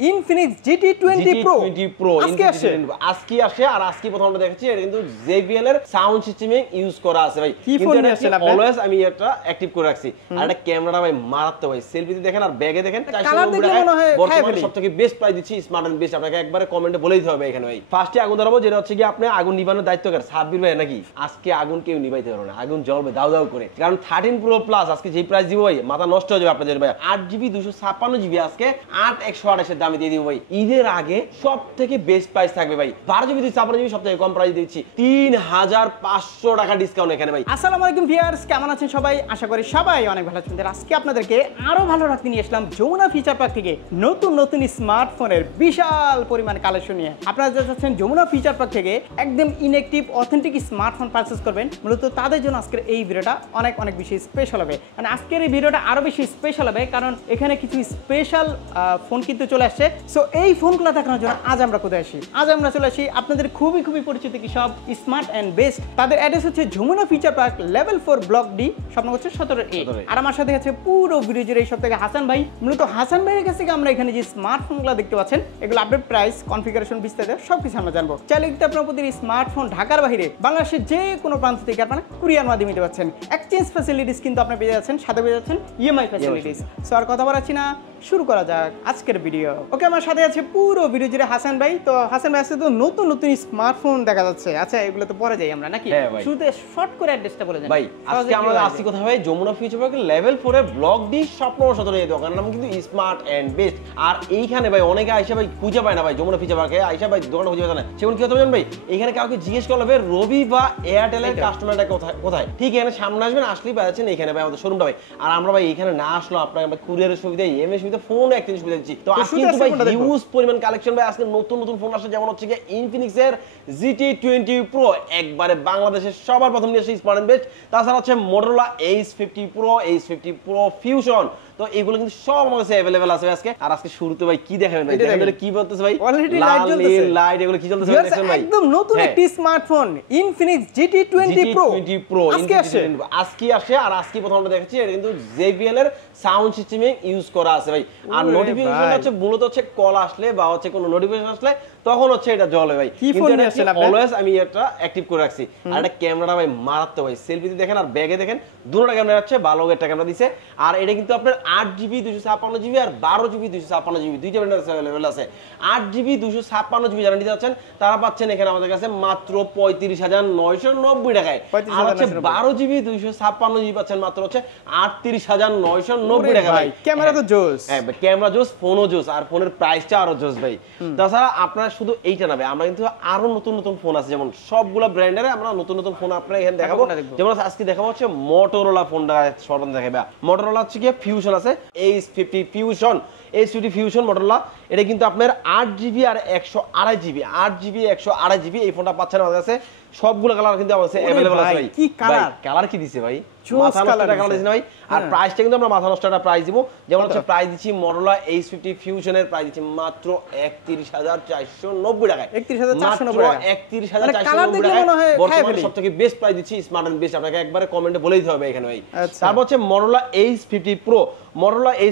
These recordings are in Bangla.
Infinix GT20 Pro আজকে আসে আর আজকে প্রথম আমরা দেখেছি এটা কিন্তু JBL এর সাউন্ড সিস্টেমে ইউজ করা আছে ভাই। কি ফোন নিয়ে আসছেন আপনি? অলওয়েজ আমি এটা অ্যাক্টিভ করে রাখছি। আর এটা ক্যামেরাটা ভাই মারাত্মক ভাই। সেলফিতে দেখেন আর ব্যাগে দেখেন। কালার দেখলে মনে হয় বর্তমানে সবথেকে বেস্ট প্রাইস দিচ্ছি স্মার্ট এন্ড বেস্ট। আপনাকে একবারে কমেন্টে বলেই দিতে হবে এখানে ভাই। ফার্স্টে আগুন ধরাবো, যেটা হচ্ছে কি আপনি আগুন নিভানোর দায়িত্ব কার? সাব্বির ভাই নাকি? আজকে আগুন কেউ নিভাইতে পারবে না, আগুন জ্বলবে দাউ দাউ করে। কারণ 13 Pro Plus আজকে যেই প্রাইস দিব ভাই মাথা নষ্ট হয়ে যাবে আপনাদের ভাই। 8GB 256GB আজকে 8128 এর দামে দিয়ে দিব ভাই। ঈদের আগে সবথেকে বেস্ট প্রাইস থাকবে ভাই। 12GB 256GB সবথেকে কম প্রাইস দিচ্ছি 3500 টাকা ডিসকাউন্ট এখানে ভাই। আসসালামু আলাইকুম ভিউয়ার্স, কেমন আছেন সবাই? আশা করি সবাই অনেক ভালো আছেন। আজকে আপনাদেরকে আরো ভালো রাখতে নিয়ে আসলাম যমুনা ফিচার পার্ক থেকে নতুন স্মার্টফোনের বিশাল পরিমাণ কালেকশন নিয়ে। আপনারা যারা চাচ্ছেন যমুনা ফিচার পার্ক থেকে একদম ইনঅ্যাক্টিভ অথেন্টিক স্মার্টফোন পারচেজ করবেন, মূলত তাদের জন্য আজকের এই ভিডিওটা অনেক বেশি স্পেশাল হবে। মানে আজকের এই ভিডিওটা আরো বেশি স্পেশাল হবে কারণ এখানে কিছু স্পেশাল ফোন কিন্তু চলে আসছে। সো এই ফোনগুলো দেখানোর জন্য আজ আমরা কোথায় আসি? আজ আমরা চলে আসি আপনাদের খুবই পরিচিত কি সব স্মার্ট অ্যান্ড বেস্ট। তাদের অ্যাড্রেস হচ্ছে Jamuna future park level 4 block D, Shwapno হচ্ছে 17A। আর আমার সাথে আছে পুরো ভিডিও জুড়ে এই সব থেকে হাসান ভাই। মূলত হাসান ভাইয়ের কাছ থেকে আমরা এখানে যে স্মার্টফোনগুলো দেখতে পাচ্ছেন এগুলো আপডেট প্রাইস, কনফিগারেশন, বিস্তারিত সবকিছু আমরা জানবো। চাইলে কিন্তু আপনার প্রতি স্মার্টফোন ঢাকার বাইরে বাংলাদেশের যে কোনো প্রান্ত থেকে আপনারা কুরিয়ার মাধ্যমে নিতে পারছেন। এক্সচেঞ্জ ফ্যাসিলিটিস কিন্তু আপনি পেয়ে যাচ্ছেন, সাথে পেয়ে যাচ্ছেন ইএমআই ফ্যাসিলিটিস। সো আর কথা বলাচ্ছি না, শুরু করা যাক আজকের ভিডিও। ওকে, আমার সাথে আছে পুরো ভিডিও জুড়ে হাসান ভাই। তো হাসান ভাই আজকে তো নতুন স্মার্টফোন দেখা যাচ্ছে। আচ্ছা, এগুলো তো পরে যাই আমরা নাকি? শুরুতে শর্ট করে অ্যাড্রেসটা বলে দেন ভাই। আজকে আমরা আসছি কোথায় ভাই? যমুনা ফিচার পার্ক লেভেল 4 এর ব্লক ডি, স্বপ্ন 17। এই দোকানের নাম কিন্তু স্মার্ট এন্ড বেস্ট। আর এইখানে ভাই অনেকে আইসা ভাই খুঁজে পায় না ভাই যমুনা ফিচার পার্কে আইসা ভাই দোকানটা খুঁজে পায় না। সেগুলো কি হতে জানেন ভাই? এখানে কাউকে জিজ্ঞেস করলে ভাই রবি বা এয়ারটেলের কাস্টমারটা কোথায়, ঠিক এখানে সামনে আসবেন, আসলেই পাচ্ছেন এখানে ভাই আমাদের শোরুমটা ভাই। আর আমরা ভাই এখানে না আসলো আপনাকে কুরিয়ারের সুবিধা, ইএমআই সুবিধা, ফোন এক্সচেঞ্জ সুবিধা দিচ্ছি। তো আজকে কিন্তু ভাই হিউজ পরিমাণ কালেকশন ভাই। আজকে নতুন ফোন আসছে, যেমন হচ্ছে কি ইনফিনিক্স এর GT20 Pro, একবারে বাংলাদেশের সবার প্রথম নিয়ে আসছে স্মার্ট এন্ড বেস্ট। তাছাড়া হচ্ছে Motorola H50 Pro, H50 Pro Fusion। তো এগুলো কিন্তু সব আমার কাছে अवेलेबल আছে আজকে। আর আজকে শুরুতে ভাই কি দেখাবেন ভাই? দেখেন কি বলতেছে ভাই? অলরেডি লাইট জ্বলতেছে, লাইট এগুলো কি চলতেছে দেখেন ভাই? একদম নতুন একটি স্মার্টফোন Infinix GT20 Pro আজকে আসে আর আজকে প্রথম আমরা দেখেছি এটা কিন্তু JBL এর সাউন্ড সিস্টেমে ইউজ করা আছে ভাই। আর নোটিফিকেশন হচ্ছে মূলত হচ্ছে কল আসলে বা হচ্ছে কোনো নোটিফিকেশন আসলে তখন হচ্ছে এটা জ্বলে ভাই। কিন্তু অলওয়েজ আমি এটা অ্যাক্টিভ করে রাখছি। আর এটা ক্যামেরাটা ভাই মারাত্মক ভাই। সেলফিতে দেখেন আর ব্যাগে দেখেন, দুটোটা ক্যামেরা আছে, ভালো একটা ক্যামেরা দিছে। আর এটা কিন্তু আপনার 8GB 256GB আর 12GB 256GB দুইটা ভেরিয়েন্ট अवेलेबल আছে। 8GB 256GB যারা নিতে যাচ্ছেন তারা পাচ্ছেন এখানে আমাদের কাছে মাত্র 35,990 টাকায়। আর হচ্ছে 12GB 256GB পাচ্ছেন মাত্র হচ্ছে 38,990 টাকা ভাই। ক্যামেরা তো জোস। হ্যাঁ, ক্যামেরা জোস, ফোনও জোস, আর ফোনের প্রাইসটা আরো জোস ভাই। তাছাড়া আপনারা শুধু এইটা না ভাই, আমরা কিন্তু আরো নতুন ফোন আছে, যেমন সবগুলা ব্র্যান্ডের আমরা নতুন ফোন আপনারা এখানে দেখাবো। যেমন আজকে দেখাবো হচ্ছে মোটরোলা ফোনটা সর্বপ্রথম দেখাবে। মোটরোলা হচ্ছে কি ফিউশন আছে, H50 ফিউশন মোটরোলা। এটা কিন্তু আপনার 8GB আর 128GB 8GB 128GB এই ফোনটা পাচ্ছেন আমাদের কাছে। সবগুলো কালার কিন্তু আমাদের কাছে अवेलेबल আছে ভাই। কি কালার কি দিছে ভাই? মাথা নষ্ট কালার দিছে না ভাই। আর প্রাইসটা কিন্তু আমরা মাথা নষ্ট একটা প্রাইস দিব। যেমন হচ্ছে প্রাইস দিচ্ছি মোটরোলা H50 ফিউশনের প্রাইস দিচ্ছি মাত্র 31,490 টাকায়। 31,490 টাকা। 31,490 টাকায় বর্তমানে সবথেকে বেস্ট প্রাইস দিচ্ছি স্মার্ট এন্ড বেস্ট। আপনাকে একবারে কমেন্টে বলেই দিতে হবে এখানে ভাই। তারপর হচ্ছে মোটরোলা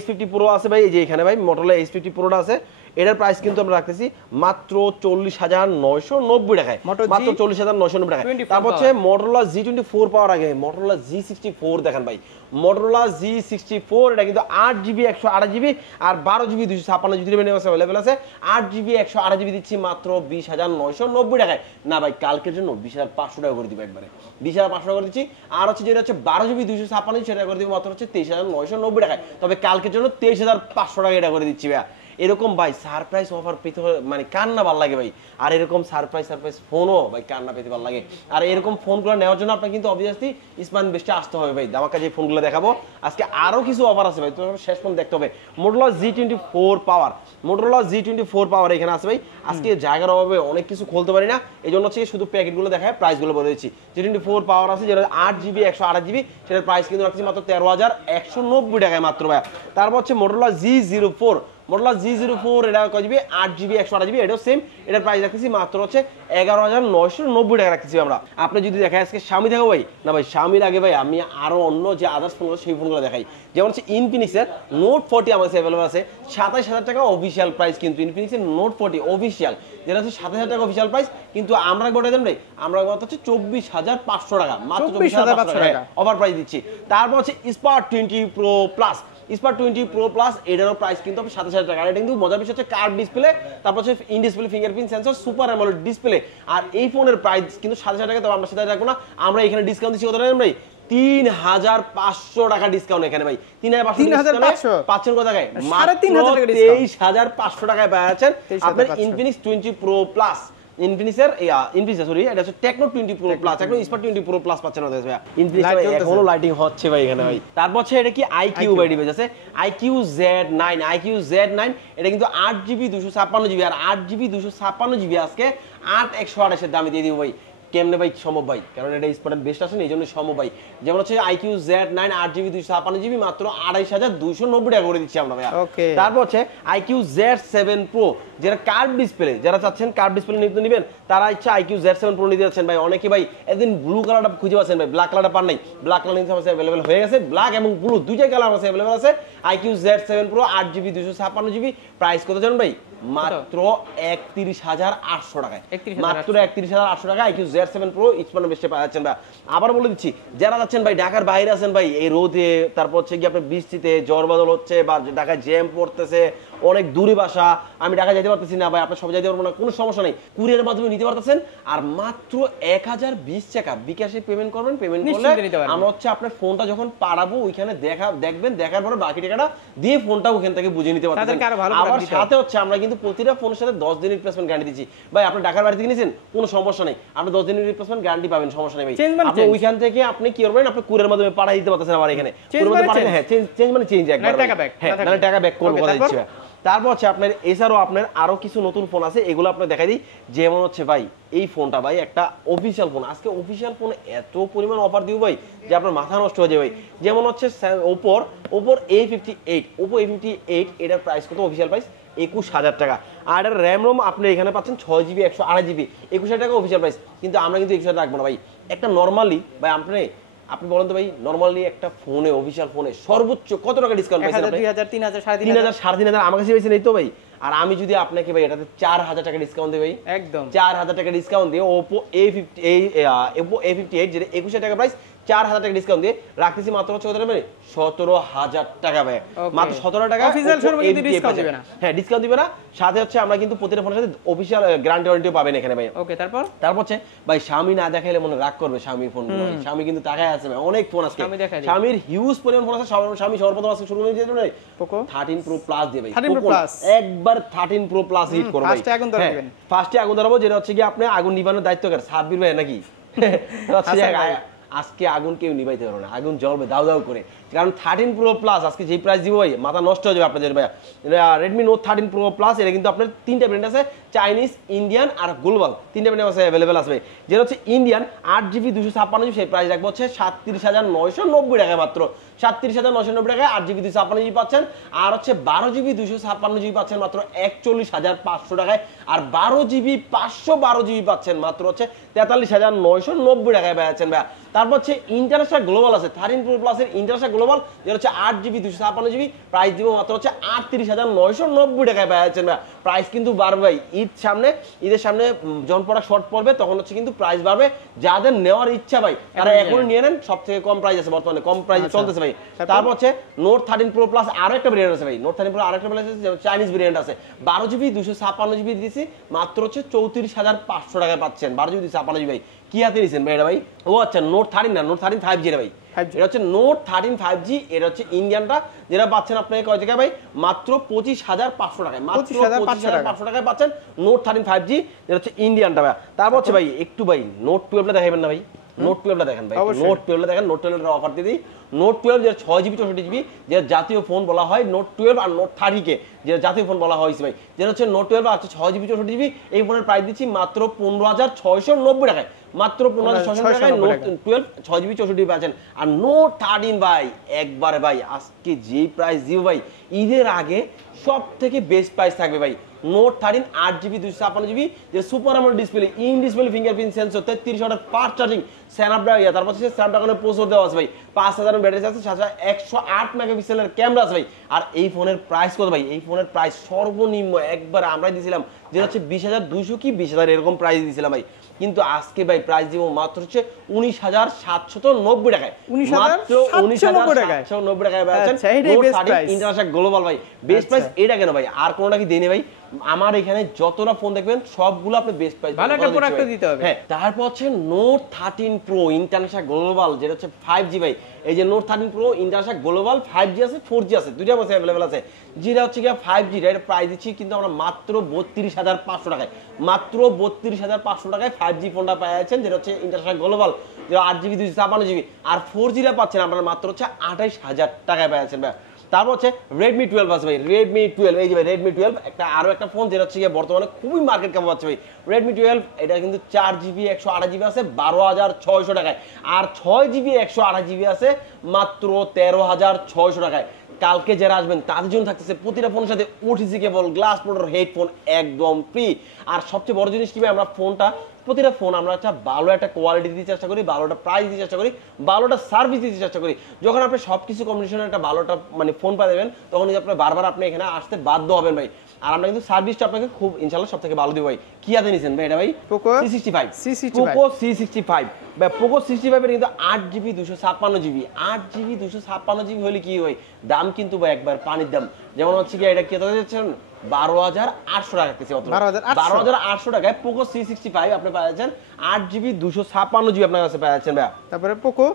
H50 Pro আছে ভাই। এই যে এখানে ভাই মোটরোলা H50 Proটা আছে। এটার প্রাইস কিন্তু আমরা রাখতেছি মাত্র 40,990 টাকায়, মাত্র 40,990 টাকায়। তারপর হচ্ছে মোটরোলা G24 পাওয়ার আগে মোটরোলা G64 দেখেন ভাই। মোটরোলা G64 এটা কিন্তু 8GB 128GB আর 12GB 256GB अवेलेबल আছে। 8GB 128GB দিচ্ছি মাত্র 20,990 টাকায়। না ভাই, কালকের জন্য 20,500 টাকা করে দিব, একবারে 20,500 টাকা করে দিচ্ছি। আর হচ্ছে যেটা হচ্ছে 12GB 256GB সেটা করে দিব মাত্র হচ্ছে 23,990 টাকায়। তবে কালকের জন্য 23,500 টাকা এটা করে দিচ্ছি ভাই। এরকম ভাই সারপ্রাইজ অফার পেতে মানে কার না ভালো লাগে ভাই? আর এরকম সারপ্রাইজ ফোনও ভাই কার না পেতে ভালো লাগে? আর এরকম ফোনগুলো নেওয়ার জন্য আপনার কিন্তু অবভিয়াসলি স্মার্ট বেস্টে আসতে হবে ভাই। ধামাকা যে ফোনগুলো দেখাবো আজকে আরো কিছু অফার আছে ভাই, তো শেষ পর্যন্ত দেখতে হবে। মোটরোলা G24 পাওয়ার এখানে আছে ভাই। আজকে জায়গার অভাবে অনেক কিছু খুলতে পারি না, এই জন্য হচ্ছে শুধু প্যাকেটগুলো দেখায় প্রাইসগুলো বলে দিচ্ছি। G24 পাওয়ার আছে যেটা 8GB 128GB, সেটার প্রাইস কিন্তু রাখছি মাত্র 13,190 টাকায় মাত্র ভাই। তারপর হচ্ছে মোটরোলা Motorola G04 এটা কয় জিবি 8GB 128GB এটাও সেম এটার প্রাইস রাখতেছি মাত্র হচ্ছে 11,990 টাকা রাখতেছি আমরা। আপনি যদি দেখেন আজকে Xiaomi দেখো ভাই না ভাই Xiaomi আগে ভাই আমি আরো অন্য যে আদার্স ফোনগুলো সেই ফোনগুলো দেখাই, যেমন হচ্ছে Infinix এর Note 40 আমার কাছে अवेलेबल আছে 27000 টাকা অফিশিয়াল প্রাইস, কিন্তু Infinix এর Note 40 অফিশিয়াল যেটা হচ্ছে 27000 টাকা অফিশিয়াল প্রাইস, কিন্তু আমরা গোটা দেন ভাই আমরা কত হচ্ছে 24500 টাকা, মাত্র 24500 টাকা অফার প্রাইস দিচ্ছি। তারপর হচ্ছে Spark 20 Pro Plus, Spark 20 Pro Plus এটারও প্রাইস কিন্তু 27000 টাকা। এটা কিন্তু মজার বিষয় হচ্ছে কার্ভ ডিসপ্লে, তারপর হচ্ছে in display fingerprint sensor, super AMOLED display. আর এই ফোনের প্রাইস কিন্তু 27000 টাকা, তবে আমরা সেটা রাখবো না, আমরা এখানে ডিসকাউন্ট দিচ্ছি কত টাকা ভাই 3500 টাকা ডিসকাউন্ট এখানে ভাই 3500 পাচ্ছেন কত টাকায় মাত্র 23500 টাকায় পাচ্ছেন আপনার Infinix 20 Pro Plus। Infinix sorry এটা হচ্ছে Tecno 20 Pro Plus, Tecno Spark 20 Pro Plus পাচ্ছেন ওদের ভাই। Infinix এখনো লাইটিং হচ্ছে ভাই এখানে ভাই। তারপর হচ্ছে এটা কি IQ ভাই ডিভাইস আছে IQ Z9 এটা কিন্তু 8GB 256GB আর 8GB 256GB আজকে 8128 এর দামে দিয়ে দিব ভাই। কেমনে ভাই সম্ভব ভাই, কারণ এটা স্মার্ট বেস্ট আছে এই জন্য সম্ভব ভাই। যেমন হচ্ছে IQ Z9 8GB 256GB মাত্র 28290 টাকা করে দিচ্ছি আমরা ভাই। তারপর হচ্ছে IQ Z7 Pro যেটা কার্ভ ডিসপ্লে, যারা চাচ্ছেন কার্ভ ডিসপ্লে নিতে নেবেন তারা ইচ্ছা IQ Z7 Pro নিতে যাচ্ছেন ভাই। অনেকে ভাই একদিন ব্লু কালারটা খুঁজে পাচ্ছেন ভাই, ব্ল্যাক কালারটা পান নাই, ব্ল্যাক কালার নিতে আমাদের अवेलेबल हয়ে গেছে, ব্ল্যাক এবং ব্লু দুইটা কালার আমাদের अवेलेबल আছে। IQ Z7 Pro 8GB 256GB price কত জানেন ভাই মাত্র 31800 টাকায়, মাত্র 31800 টাকা IQ Z7 Pro স্মার্ট বেস্টে পাচ্ছেন ভাই। আবার বলে দিচ্ছি যারা যাচ্ছেন ভাই ঢাকার বাইরে আছেন ভাই এই রোদে, তারপর হচ্ছে কি আপনার বৃষ্টিতে জ্বর বাদল হচ্ছে বা ঢাকায় জ্যাম পড়তেছে, অনেক দূরে বাসা, আমি ঢাকা যেতে পারতেছি না ভাই, আপনার সব যাইতে পারবো না, কোনো সমস্যা নেই, কুরিয়ারের মাধ্যমে নিতে পারতেছেন। আর মাত্র 1020 টাকা বিকাশে পেমেন্ট করবেন, পেমেন্ট করলে আমরা হচ্ছে আপনার ফোনটা যখন পাঠাবো ওইখানে দেখবেন, দেখার পরে বাকি টাকাটা দিয়ে ফোনটা ওখান থেকে বুঝে নিতে পারতেছেন। আবার সাথে হচ্ছে আমরা কিন্তু প্রতিটা ফোনের সাথে 10 দিনের রিপ্লেসমেন্ট গ্যারান্টি দিচ্ছি ভাই। আপনি ঢাকার বাড়ি থেকে নিয়েছেন কোনো সমস্যা নেই, আপনি 10 দিনের রিপ্লেসমেন্ট গ্যারান্টি পাবেন, সমস্যা নেই ভাই। আপনি ওইখান থেকে আপনি কি করবেন আপনি কুরিয়ারের মাধ্যমে পাঠিয়ে দিতে পারতেছেন আমার এখানে, হ্যাঁ চেঞ্জ মানে চেঞ্জ একবার টাকা ব্যাক করব কথা দিচ্ছি। তারপর হচ্ছে আপনার এছাড়াও আপনার আরো কিছু নতুন ফোন আছে, এগুলো আপনার দেখাই দিই। যেমন হচ্ছে ভাই এই ফোনটা ভাই একটা অফিশিয়াল ফোন, আজকে অফিশিয়াল ফোন এত পরিমাণ অফার দিব ভাই যে আপনার মাথা নষ্ট হয়ে যাবে ভাই। যেমন হচ্ছে ওপোর A58 এটার প্রাইস কত অফিশিয়াল প্রাইস 21000 টাকা। আর এটার র্যাম রোম আপনি এখানে পাচ্ছেন 6GB 128GB 21000 টাকা অফিশিয়াল প্রাইস, কিন্তু আমরা কিন্তু 21000 রাখবো না ভাই। একটা নরমালি ভাই আপনি বলেন তো ভাই নরমালি একটা ফোনে অফিশিয়াল ফোনে সর্বোচ্চ কত টাকা ডিসকাউন্ট পাইছেন আপনি? 2000 3000 3500 আমার কাছে পাইছেন এই তো ভাই। আর আমি যদি আপনাকে ভাই এটাতে 4000 টাকা ডিসকাউন্ট দেই ভাই, একদম 4000 টাকা ডিসকাউন্ট দিয়ে Oppo A58 যেটা 21000 টাকা প্রাইস 4000 টাকা ডিসকাউন্ট দিয়ে রাখতেছি মাত্র হচ্ছে কত মানে 17000 টাকা ভাই, মাত্র 17 টাকা অফিশিয়াল শোরুমে কিন্তু ডিসকাউন্ট দিবে না। হ্যাঁ ডিসকাউন্ট দিবে না, সাথে হচ্ছে আমরা কিন্তু প্রতিটা ফোনের সাথে অফিশিয়াল গ্যারান্টি ওয়ারেন্টিও পাবেন এখানে ভাই। ওকে তারপর হচ্ছে ভাই Xiaomi না দেখাইলে মনে রাগ করবে Xiaomi ফোনগুলো। Xiaomi কিন্তু টাকায় আছে ভাই, অনেক ফোন আছে Xiaomiর হিউজ পরিমাণ ফোন আছে। Xiaomi সর্বপ্রথম আজকে শুরু হয়ে যেতে ভাই Poco 13 Pro Plus দিয়ে ভাই, 13 Pro Plus একবার 13 Pro Plus হিট করবে ভাই। ফার্স্টে আগুন ধরাবো যেটা হচ্ছে কি আপনি আগুন নিভানোর দায়িত্ব কার সাব্বির ভাই নাকি আজকে আগুন কেউ নিভাইতে পারবে না, আগুন জ্বলবে দাউ দাউ করে। কারণ 13 Pro Plus আজকে যে প্রাইস দিব ভাই মাথা নষ্ট হয়ে যাবে আপনাদের ভাই। Redmi Note 13 Pro Plus এটা কিন্তু আপনার তিনটা ব্র্যান্ড আছে, চাইনিজ, ইন্ডিয়ান আর গ্লোবাল, তিনটা ব্র্যান্ড আছে अवेलेबल আছে ভাই। যেটা হচ্ছে ইন্ডিয়ান 8GB 256GB সেই প্রাইস রাখবো হচ্ছে 37990 টাকা, মাত্র 37990 টাকায় 8GB 256GB পাচ্ছেন। আর হচ্ছে 12GB 256GB পাচ্ছেন মাত্র 41500 টাকায়। আর 12GB 512GB পাচ্ছেন মাত্র হচ্ছে 43990 টাকায় পাচ্ছেন ভাই। তারপর হচ্ছে ইন্টারন্যাশনাল গ্লোবাল আছে 13 Pro Plus এর ইন্টারন্যাশনাল গ্লোবাল যেটা হচ্ছে 8GB 256GB প্রাইস দিব মাত্র হচ্ছে 38990 টাকায় পাচ্ছেন ভাই। প্রাইস কিন্তু বাড়বে ভাই, ঈদের সামনে যখন প্রোডাক্ট শর্ট পড়বে তখন হচ্ছে কিন্তু প্রাইস বাড়বে। যাদের নেওয়ার ইচ্ছা ভাই তারা এখন নিয়ে নেন, সবথেকে কম প্রাইস আছে বর্তমানে, কম প্রাইসে চলতেছে ভাই। তারপর হচ্ছে Note 13 Pro Plus আরো একটা ভেরিয়েন্ট আছে ভাই, Note 13 Pro আরো একটা ভেরিয়েন্ট আছে চাইনিজ ভেরিয়েন্ট আছে 12GB 256GB দিয়েছি মাত্র হচ্ছে 34500 টাকায় পাচ্ছেন 12GB 256GB ভাই। কি হাতে নিছেন ভাই এটা ভাই? ও আচ্ছা Note 13 না, Note 13 5G রে ভাই, এটা হচ্ছে Note 13 5G, এটা হচ্ছে ইন্ডিয়ানটা যেটা পাচ্ছেন আপনি কয় টাকা ভাই মাত্র 25500 টাকায়, মাত্র 25500 টাকায় পাচ্ছেন Note 13 5G যেটা হচ্ছে ইন্ডিয়ানটা ভাই। তারপর হচ্ছে ভাই একটু ভাই Note 12 টা দেখাবেন না ভাই? নোট 12টা দেখেন ভাই, নোট 12টা দেখেন, নোট 12 এর অফার দিয়ে দিই। নোট 12 যে 6GB 64GB যে জাতীয় ফোন বলা হয়, নোট 12 আর নোট 30 কে যে জাতীয় ফোন বলা হয়েছে ভাই, যেটা হচ্ছে নোট 12 আর 6GB 64GB, এই ফোনের প্রাইস দিচ্ছি মাত্র 15690 টাকায়, মাত্র 15690 টাকায় নোট 12 6GB 64GB পাচ্ছেন। আর নোট 13 ভাই একবারে ভাই আজকে যে প্রাইস দিব ভাই, ঈদের আগে সব থেকে বেস্ট প্রাইস থাকবে ভাই। নোট 13 8GB 256GB যে super AMOLED display, in display fingerprint sensor, 33 ওয়াটের ফাস্ট চার্জিং, স্ন্যাপড্রাগন, তারপর হচ্ছে স্ন্যাপড্রাগনের প্রসেসর দেওয়া আছে ভাই, 5000 ব্যাটারি আছে, 108 মেগাপিক্সেলের ক্যামেরা আছে ভাই। আর এই ফোনের প্রাইস কত ভাই? এই ফোনের প্রাইস সর্বনিম্ন একবার আমরাই দিয়েছিলাম যেটা হচ্ছে 20200 কি 20000 এরকম প্রাইস দিয়েছিলাম ভাই, কিন্তু আজকে ভাই প্রাইস দিব মাত্র হচ্ছে 19790 টাকায়, মাত্র 19790 টাকায় পাচ্ছেন ইন্টারন্যাশনাল গ্লোবাল ভাই। বেস্ট প্রাইস এটা কেন ভাই? আর কোনটা কি দেই ভাই? আমার এখানে যতটা ফোন দেখবেন সবগুলো আপনি বেস্ট প্রাইস ভালো একটা প্রোডাক্ট দিতে হবে। হ্যাঁ, তারপর হচ্ছে নোট 13 প্রো ইন্টারন্যাশনাল গ্লোবাল যেটা হচ্ছে 5G ভাই। এই যে note 13 pro international global 5G আছে, 4G আছে, দুইটা আছে अवेलेबल আছে। যেটা হচ্ছে কি 5G এর প্রাইস দিচ্ছি কিন্তু আমরা মাত্র 32500 টাকায়, মাত্র 32500 টাকায় 5G ফোনটা পেয়ে যাচ্ছেন, যেটা হচ্ছে ইন্টারন্যাশনাল গ্লোবাল, যেটা 8GB 256GB। আর 4G টা পাচ্ছেন আপনারা মাত্র হচ্ছে 28000 টাকায় পেয়ে যাচ্ছেন ভাই। তারপর হচ্ছে Redmi 12 আছে ভাই, Redmi 12, এই যে ভাই Redmi 12 একটা আরো একটা ফোন যেটা হচ্ছে বর্তমানে খুবই মার্কেট ক্যাপ পাচ্ছে ভাই। Redmi 12 এটা কিন্তু 4GB 128GB আছে 12600 টাকায়, আর 6GB 128GB আছে মাত্র 13600 টাকায়। কালকে যারা আসবেন তাদের জন্য থাকতেছে প্রতিটা ফোনের সাথে ওটিজি কেবল, গ্লাস প্রোটেক্টর, হেডফোন একদম ফ্রি। আর সবচেয়ে বড় জিনিস কি ভাই, আমরা ফোনটা প্রতিটা ফোন আমরা একটা ভালো একটা কোয়ালিটি দিতে চেষ্টা করি, ভালোটা প্রাইস দিতে চেষ্টা করি, ভালোটা সার্ভিস দিতে চেষ্টা করি। যখন আপনি সবকিছু কম্বিনেশনে একটা ভালোটা মানে ফোন পাই দেবেন, তখন আপনি বারবার আপনি এখানে আসতে বাধ্য হবেন ভাই। আর আমরা কিন্তু সার্ভিসটা আপনাকে খুব ইনশাআল্লাহ সবথেকে ভালো দিব ভাই। কি হাতে নিছেন ভাই এটা ভাই? পোকো C65, পোকো C65 ভাই। পোকো C65 এর কিন্তু 8GB 256GB, 8GB 256GB হলে কি হয় দাম কিন্তু ভাই একবার পানির দাম। যেমন হচ্ছে কি এটা কি হতে যাচ্ছেন 12800 টাকা দিতেছি, 12800 টাকায় পোকো C65 আপনি পাচ্ছেন 8GB 256GB আপনার কাছে পাচ্ছেন ভাই। তারপরে পোকো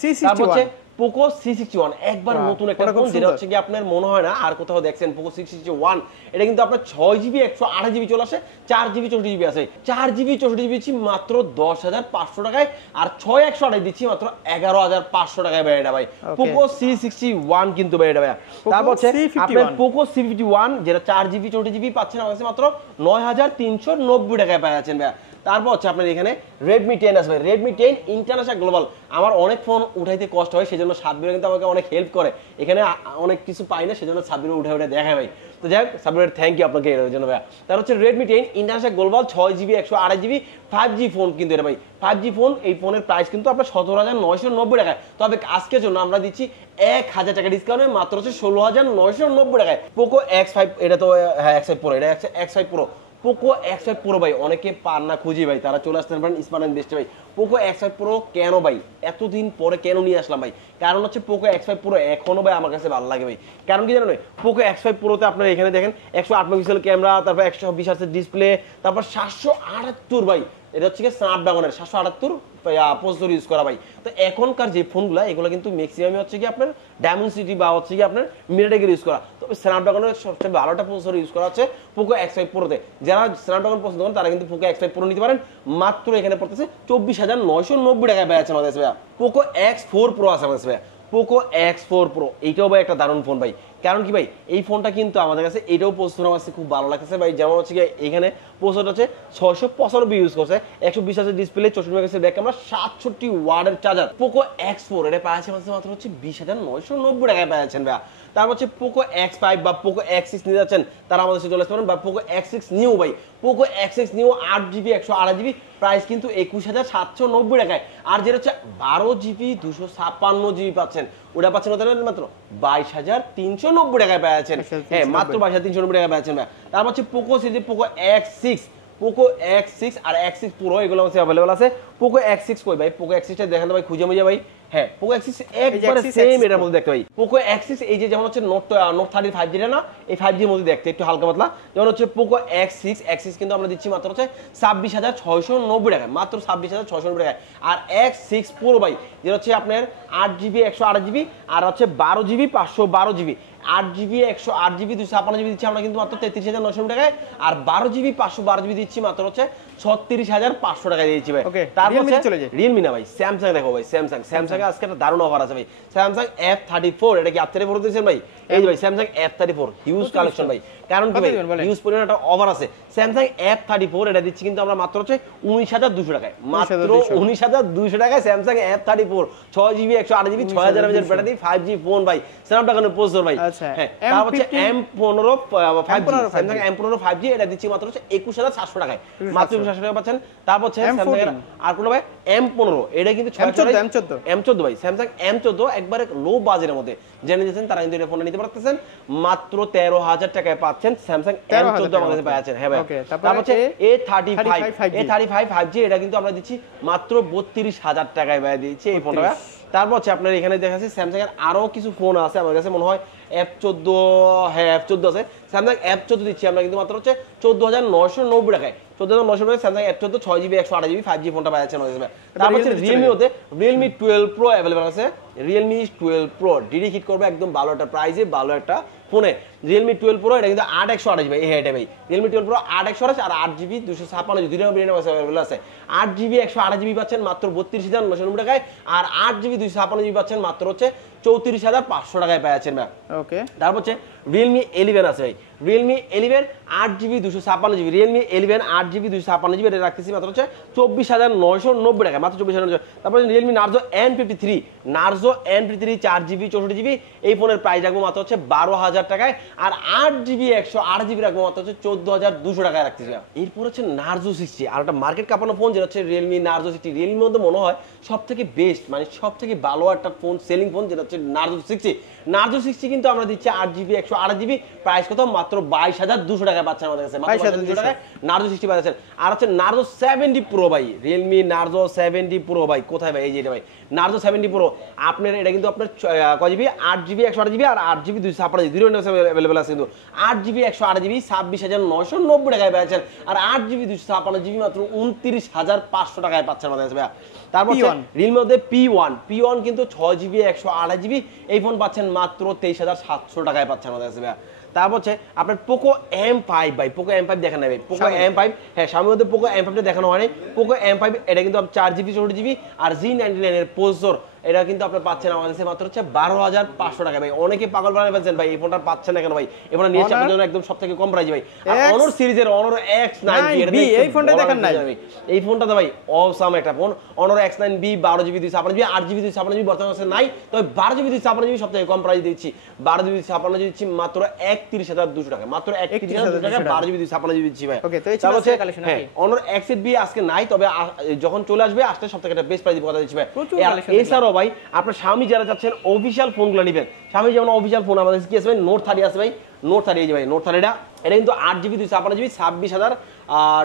C61, পোকো C61 একবার নতুন একটা ফোন, যেটা হচ্ছে কি আপনার মনে হয় না আর কোথাও দেখছেন। পোকো C61 এটা কিন্তু আপনার 6GB 128GB চলে আসে, 4GB 64GB আছে, 4GB 64GB দিচ্ছি মাত্র 10500 টাকায়, আর 6128 দিচ্ছি মাত্র 11500 টাকায় ভাই এটা ভাই। পোকো C61 কিন্তু ভাই এটা ভাই। তারপর হচ্ছে আপনার পোকো C51 যেটা 4GB 64GB পাচ্ছেন আমার কাছে মাত্র 9390 টাকায় পাচ্ছেন ভাই। তারপর হচ্ছে আপনার এখানে Redmi 10 আসবে, Redmi 10 ইন্টারন্যাশনাল গ্লোবাল। আমার অনেক ফোন উঠাইতে কষ্ট হয়, সেজন্য সাব্বির কিন্তু আমাকে অনেক হেল্প করে, এখানে অনেক কিছু পাই না সেজন্য সাব্বির উঠে দেখায় ভাই। তো যাই হোক সাব্বির থ্যাংক ইউ আপনাকে এর জন্য ভাই। তার হচ্ছে Redmi 10 international global 6GB 128GB 5G phone কিন্তু এটা ভাই। 5G ফোন, এই ফোনের প্রাইস কিন্তু আপনার 17990 টাকায়, তবে আজকের জন্য আমরা দিচ্ছি 1000 টাকা ডিসকাউন্টে মাত্র হচ্ছে 16990 টাকায়। পোকো X5 এটা তো হ্যাঁ X5 Pro, এটা হচ্ছে X5 Pro। Poco X5 Pro ভাই অনেকে পান না খুঁজি ভাই, তারা চলে আসতে পারেন স্মার্ট এন্ড বেস্টে ভাই। পোকো X5 Pro কেন ভাই এতদিন পরে কেন নিয়ে আসলাম ভাই? কারণ হচ্ছে পোকো X5 Pro এখনো ভাই আমার কাছে ভালো লাগে ভাই। কারণ কি জানেন ভাই, পোকো X5 Pro তে আপনারা এখানে দেখেন 108 মেগাপিক্সেল ক্যামেরা, তারপর 120 হার্টজের ডিসপ্লে, তারপর 778 ভাই এটা হচ্ছে কি স্ন্যাপড্রাগনের 778 প্রসেসর ইউজ করা ভাই। তো এখনকার যে ফোনগুলো এগুলো কিন্তু ম্যাক্সিমামই হচ্ছে কি আপনার ডায়মেনসিটি বা হচ্ছে কি আপনার মিডিয়াটেকের ইউজ করা, তবে স্ন্যাপড্রাগনের সবচেয়ে ভালোটা প্রসেসর ইউজ করা হচ্ছে পোকো X5 Pro তে। যারা স্ন্যাপড্রাগন পছন্দ করেন তারা কিন্তু পোকো X5 Pro নিতে পারেন, মাত্র এখানে পড়তেছে 24990 টাকায় পেয়েছেন আমাদের কাছে ভাই। পোকো X4 Pro আছে আমাদের কাছে ভাই, পোকো X4 Pro এইটাও ভাই একটা দারুণ ফোন ভাই। কারণ কি ভাই, এই ফোনটা কিন্তু আমাদের কাছে এটাও প্রসেসর আমার কাছে খুব ভালো লাগতেছে ভাই। যেমন হচ্ছে কি এখানে প্রসেসর হচ্ছে 695 ইউজ করছে, 120 হার্টজের ডিসপ্লে, 64 মেগাপিক্সেল ব্যাক ক্যামেরা, 67 ওয়াটের চার্জার। পোকো X4 এটা পাচ্ছেন মাত্র হচ্ছে 20990 টাকায় পাচ্ছেন ভাই। তারপর হচ্ছে পোকো X5 বা পোকো X6 নিতে যাচ্ছেন তারা আমাদের সাথে চলে আসতে পারেন, বা পোকো X6 নিউ ভাই। Poco X6 new 8GB 128GB price কিন্তু 21790 টাকায়, আর যেটা হচ্ছে 12GB 256GB পাচ্ছেন ওটা পাচ্ছেন মাত্র 22390 টাকায় পাচ্ছেন। হ্যাঁ মাত্র 22390 টাকায় পাচ্ছেন ভাই। তারপর হচ্ছে Poco series Poco X6, Poco X6 আর X6 Pro এগুলো হচ্ছে अवेलेबल আছে। পোকো X6 কই ভাই? পোকো X6 টা দেখেন তো ভাই খুঁজে মুজে ভাই। হ্যাঁ পোকো X6 একবারে সেম এটার মধ্যে দেখতে ভাই। পোকো X6 এই যে যেমন হচ্ছে নোট 30 5G টা না, এই 5G এর মধ্যে দেখতে একটু হালকা পাতলা। যেমন হচ্ছে পোকো X6 কিন্তু আমরা দিচ্ছি মাত্র হচ্ছে 26690 টাকায়, মাত্র 26690 টাকায়। আর X6 Pro ভাই যেটা হচ্ছে আপনার 8GB 128GB আর হচ্ছে 12GB 512GB 8GB 108GB 256GB দিচ্ছি আমরা কিন্তু মাত্র 33,900 টাকায়, আর 12GB 512GB দিচ্ছি মাত্র হচ্ছে 36,500 টাকায় দিচ্ছি ভাই। তারপর চলে যায় Realme না ভাই, Samsung দেখো ভাই, Samsung এ আজকে একটা দারুণ অফার আছে ভাই। Samsung F34, এটা কি আপনারা বলে দিয়েছেন ভাই? এই যে ভাই Samsung F34 হিউজ কালেকশন ভাই। কারণ কি ভাই, হিউজ পরিমাণ একটা অফার আছে। Samsung F34 এটা দিচ্ছি কিন্তু আমরা মাত্র হচ্ছে 19,200 টাকায়, মাত্র 19,200 টাকায় Samsung F34 6GB 128GB 6000 mAh battery 5G phone ভাই, Snapdragon প্রসেসর ভাই। হ্যাঁ, তারপর হচ্ছে M15 5G, Samsung M15 5G এটা দিচ্ছি মাত্র হচ্ছে 21,700 টাকায়, মাত্র 21,700 টাকা পাচ্ছেন। তারপর হচ্ছে Samsung এর আর কোন ভাই M15, এটা কিন্তু M14 ভাই, Samsung M14 একবারে লো বাজেটের মধ্যে জেনে দিয়েছেন, তারা কিন্তু এই ফোনটা নিতে পারতেছেন মাত্র 13,000 টাকায় পাচ্ছেন Samsung M14 আমাদের কাছে পাচ্ছেন। হ্যাঁ ভাই, তারপর হচ্ছে A35 5G এটা কিন্তু আমরা দিচ্ছি মাত্র 32,000 টাকায় ভাই দিচ্ছি এই ফোনটা। তারপর হচ্ছে আপনার এখানে দেখা যাচ্ছে Samsung এর আরো কিছু ফোন আছে আমার কাছে মনে হয় F14, হ্যাঁ F14 আছে, Samsung F14 দিচ্ছি আমরা কিন্তু মাত্র হচ্ছে 14,990 টাকায়, 14,990 টাকায় Samsung F14 6GB 128GB 5G ফোনটা পাচ্ছেন আমাদের কাছে। তারপর হচ্ছে Realme 12 Pro अवेलेबल আছে, Realme 12 Pro ডিডি হিট করবে একদম ভালো একটা প্রাইসে, ভালো একটা ফোনে Realme 12 Pro, এটা কিন্তু 8/128 ভাই, এটা ভাই Realme 12 Pro 8/128 আর 8GB 256GB দুইটা ভেরিয়েন্ট আছে अवेलेबल আছে। 8GB 128GB পাচ্ছেন মাত্র 32,990 টাকায়, আর 8GB 256GB পাচ্ছেন মাত্র হচ্ছে 34,500 টাকায় পাচ্ছেন ভাই। ওকে, তারপর হচ্ছে Realme 11 আছে ভাই, Realme 11 8GB 256GB, Realme 11 8GB 256GB এটা রাখতেছি মাত্র হচ্ছে 24,990 টাকা, মাত্র 24,990। তারপর Realme Narzo N53, Narzo N53 4GB 64GB এই ফোনের প্রাইস রাখবো মাত্র হচ্ছে 12,000 টাকায়, আর 8GB 128GB রাখবো মাত্র হচ্ছে 14,200 টাকায় রাখতেছি। এরপর হচ্ছে Narzo 60, আর একটা মার্কেট কাঁপানো ফোন যেটা হচ্ছে Realme Narzo 60। Realme মধ্যে মনে হয় সবথেকে বেস্ট, মানে সবথেকে ভালো একটা ফোন, সেলিং ফোন যেটা হচ্ছে Narzo 60। Narzo 60 কিন্তু আমরা দিচ্ছি 8GB 128GB, প্রাইস কত মাত্র 22,200 টাকায় পাচ্ছেন আমাদের কাছে, মাত্র 22,200 টাকায় Narzo 60 পাচ্ছেন। আর হচ্ছে Narzo 70 Pro ভাই, Realme Narzo 70 Pro ভাই, কোথায় ভাই? এই যে এটা ভাই Narzo 70 Pro, আপনার এটা কিন্তু আপনার কয় জিবি, 8GB 128GB আর 8GB 256GB দুটো अवेलेबल আছে, কিন্তু 8GB 128GB 26,990 টাকায় পাচ্ছেন, আর 8GB 256GB মাত্র 29,500 টাকায় পাচ্ছেন আমাদের কাছে ভাই। তারপর Realme মধ্যে P1 কিন্তু 6GB 128GB এই ফোন পাচ্ছেন মাত্র 23,700 টাকায় পাচ্ছেন আমাদের কাছে ভাই। তারপর হচ্ছে আপনার Poco M5 ভাই, Poco M5 দেখেন না ভাই, Poco M5, হ্যাঁ সামনের মধ্যে Poco M5টা দেখানো হয় নাই। Poco M5 এটা কিন্তু 4GB 64GB আর Z99 এর প্রসেসর, এটা কিন্তু আপনি পাচ্ছেন আমাদের কাছে মাত্র হচ্ছে 12,500 টাকা ভাই। অনেকে পাগল বানায় ফেলছেন ভাই, এই ফোনটা পাচ্ছেন না কেন ভাই? এই ফোনটা নিয়ে আপনার জন্য একদম সবথেকে কম প্রাইস ভাই। আর Honor সিরিজের Honor X9B, এই ফোনটা দেখেন না এই ফোনটা তো ভাই অসাম একটা phone, Honor X9B 12GB 256GB 8GB 256GB বর্তমানে আছে নাই, তবে 12GB 256GB সবথেকে কম প্রাইস দিচ্ছি, 12GB 256GB দিচ্ছি মাত্র 31,200 টাকা, মাত্র 31,200 টাকা 12GB 256GB দিচ্ছি ভাই। ওকে, তো এই ছিল আজকের কালেকশন। হ্যাঁ, Honor X8B আজকে নাই, তবে যখন চলে আসবে আসলে সবথেকে একটা বেস্ট প্রাইস দিব কথা দিচ্ছি ভাই। এছাড়াও ভাই আপনার Xiaomi যারা যাচ্ছেন অফিশিয়াল ফোনগুলো নেবেন, Xiaomi যেমন অফিশিয়াল ফোন আমাদের কি আছে ভাই, Note 30 আছে ভাই, Note 30 এই যে ভাই Note 30 এটা কিন্তু 8GB 256GB 26,000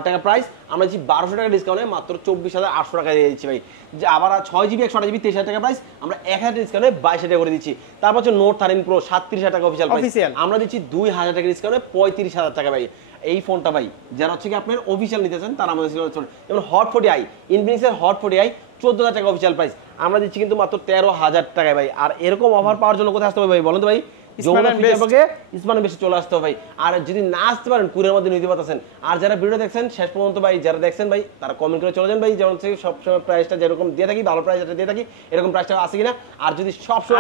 টাকা প্রাইস, আমরা দিচ্ছি 1200 টাকা ডিসকাউন্টে মাত্র 24,800 টাকা দিয়ে দিচ্ছি ভাই। যে আবার 6GB 128GB 23,000 টাকা প্রাইস, আমরা 1000 ডিসকাউন্টে 22,000 টাকা করে দিচ্ছি। তারপর হচ্ছে Note 13 Pro 37,000 টাকা অফিশিয়াল প্রাইস, আমরা দিচ্ছি 2,000 টাকা ডিসকাউন্টে 35,000 টাকা ভাই। এই ফোনটা ভাই যারা হচ্ছে কি আপনার অফিশিয়াল নিতে চান তারা আমাদের যেমন Hot 40i, Infinix এর Hot 40i 14,000 টাকা অফিশিয়াল প্রাইস, আমরা দিচ্ছি কিন্তু মাত্র 13,000 টাকায় ভাই। আর এরকম অফার পাওয়ার জন্য কোথায় আসতে হবে ভাই বলেন তো ভাই? স্মার্ট বেশি চলে আসতে হবে ভাই। আর যদি না আসতে পারেন কুরিয়ার মধ্যে নিতে পারতেছেন। আর যারা ভিডিও দেখছেন শেষ পর্যন্ত ভাই, যারা দেখছেন ভাই তারা কমেন্ট করে চলে যান ভাই, যেমন সবসময় প্রাইসটা যেরকম দিয়ে থাকি, ভালো প্রাইস দিয়ে থাকি, এরকম প্রাইসটা আছে কিনা। আর যদি সবসময়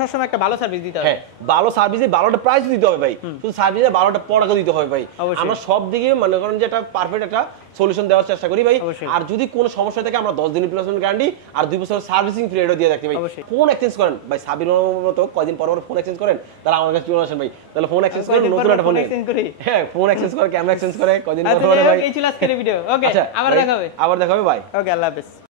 সবসময় একটা ভালো সার্ভিস দিতে হবে, হ্যাঁ ভালো সার্ভিসে ভালোটা প্রাইস দিতে হবে ভাই, শুধু সার্ভিসে ভালোটা পড়াকে দিতে হবে ভাই। আমরা সব দিকে মনে করেন যে একটা পারফেক্ট একটা সলিউশন দেওয়ার চেষ্টা করি ভাই। আর যদি কোনো সমস্যা থাকে আমরা 10 দিনের রিপ্লেসমেন্ট গ্যারান্টি আর 2 বছরের সার্ভিসিং পিরিয়ডও দিয়ে থাকি ভাই। ফোন এক্সচেঞ্জ করেন ভাই, সাবির মতো কয়দিন পর পর ফোন এক্সচেঞ্জ করেন, তারা আমার কাছে চলে আসেন ভাই, তাহলে ফোন এক্সচেঞ্জ করেন, নতুন একটা ফোন এক্সচেঞ্জ করি, হ্যাঁ ফোন এক্সচেঞ্জ করে, ক্যামেরা এক্সচেঞ্জ করে কয়দিন পর পর ভাই। এই ছিল আজকের ভিডিও। ওকে, আবার দেখা হবে ভাই। ওকে, আল্লাহ হাফেজ।